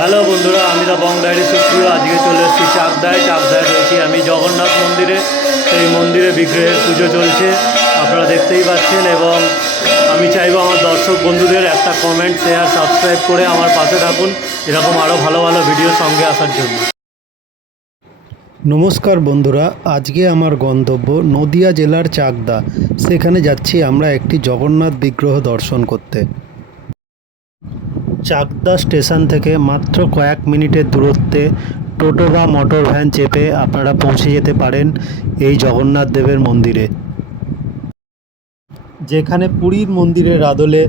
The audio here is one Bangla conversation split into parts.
হ্যালো বন্ধুরা, আমি দা বং ডায়েরি সুপ্রিয়। আজকে চলে এসেছি চাকদায় রয়েছি আমি জগন্নাথ মন্দিরে। সেই মন্দিরে বিগ্রহের পুজো চলছে, আপনারা দেখতেই পাচ্ছেন। এবং আমি চাইবো আমার দর্শক বন্ধুদের একটা কমেন্ট, শেয়ার, সাবস্ক্রাইব করে আমার পাশে থাকুন এরকম আরও ভালো ভালো ভিডিও সঙ্গে আসার জন্য। নমস্কার বন্ধুরা, আজকে আমার গন্তব্য নদিয়া জেলার চাকদা। সেখানে যাচ্ছি আমরা একটি জগন্নাথ বিগ্রহ দর্শন করতে। চাকদা স্টেশন থেকে মাত্র কয়েক মিনিটের দূরত্বে টোটো বা মোটর ভ্যান চেপে আপনারা পৌঁছে যেতে পারেন এই জগন্নাথ দেবের মন্দিরে, যেখানে পুরীর মন্দিরের আদলে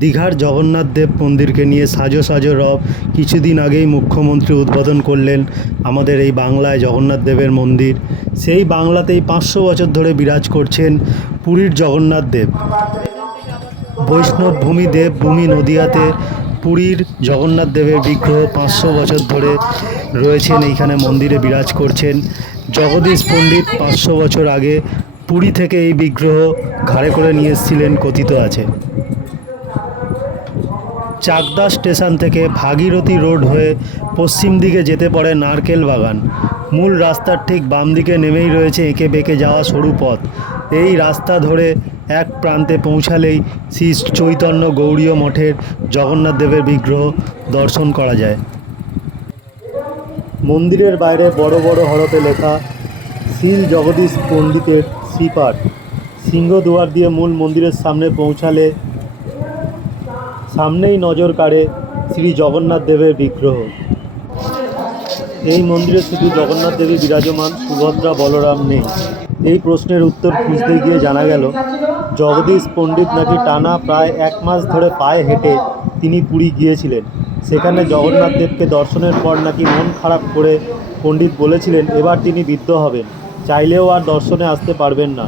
দীঘার জগন্নাথ দেব মন্দিরকে নিয়ে সাজো সাজো রব কিছুদিন আগেই মুখ্যমন্ত্রী উদ্বোধন করলেন আমাদের এই বাংলায় জগন্নাথ দেবের মন্দির। সেই বাংলাতেই 500 বছর ধরে বিরাজ করছেন পুরীর জগন্নাথ দেব। বৈষ্ণব ভূমি দেবভূমি নদিয়াতে পুরীর জগন্নাথ দেবের বিগ্রহ 500 বছর ধরে রয়েছেন, এইখানে মন্দিরে বিরাজ করছেন। জগদীশ পণ্ডিত 500 বছর আগে পুরী থেকে এই বিগ্রহ ঘাড়ে করে নিয়ে এসেছিলেন কথিত আছে। চাকদা স্টেশন থেকে ভাগীরথী রোড হয়ে পশ্চিম দিকে যেতে পড়ে নারকেল বাগান। মূল রাস্তার ঠিক বাম দিকে নেমেই রয়েছে এঁকে বেঁকে যাওয়া সরু পথ। এই রাস্তা ধরে এক প্রান্তে পৌঁছালেই শ্রী চৈতন্য গৌড়ীয় মঠের জগন্নাথ দেবের বিগ্রহ দর্শন করা যায়। মন্দিরের বাইরে বড় বড় হরফে লেখা শ্রী জগদীশ পণ্ডিতের শ্রীপাঠ। সিংহদুয়ার দিয়ে মূল মন্দিরের সামনে পৌঁছালে সামনেই নজর কাড়ে শ্রী জগন্নাথ দেবের বিগ্রহ। এই মন্দিরে শুধু জগন্নাথ দেবী বিরাজমান, সুভদ্রা বলরাম নেই। এই প্রশ্নের উত্তর খুঁজতে গিয়ে জানা গেল জগদীশ পণ্ডিত নাকি টানা প্রায় 1 মাস ধরে পায়ে হেঁটে তিনি পুরী গিয়েছিলেন। সেখানে জগন্নাথ দেবকে দর্শনের পর নাকি মন খারাপ করে পণ্ডিত বলেছিলেন এবার তিনি বৃদ্ধ হবেন, চাইলেও আর দর্শনে আসতে পারবেন না।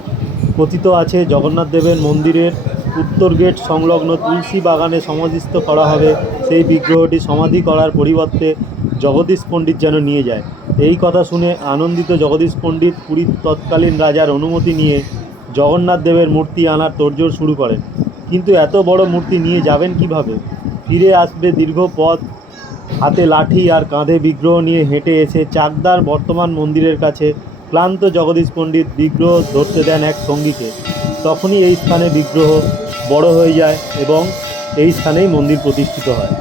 কথিত আছে জগন্নাথ দেবের মন্দিরের উত্তর গেট সংলগ্ন তুলসী বাগানে সমাধিস্থ করা হবে। সেই বিগ্রহটি সমাধি করার পরিবর্তে জগদীশ পণ্ডিত যেন নিয়ে যায়। এই কথা শুনে আনন্দিত জগদীশ পণ্ডিত পুরীর তৎকালীন রাজার অনুমতি নিয়ে জগন্নাথ দেবের মূর্তি আনার তোড়জোড় শুরু করেন। কিন্তু এত বড় মূর্তি নিয়ে যাবেন কিভাবে? ফিরে আসবে দীর্ঘ পথ, হাতে লাঠি আর কাঁধে বিগ্রহ নিয়ে হেঁটে এসে চাকদার বর্তমান মন্দিরের কাছে ক্লান্ত জগদীশ পণ্ডিত বিগ্রহ ধরতে দেন এক সঙ্গীকে। তখনই এই স্থানে বিগ্রহ বড় হয়ে যায় এবং এই স্থানেই মন্দির প্রতিষ্ঠিত হয়।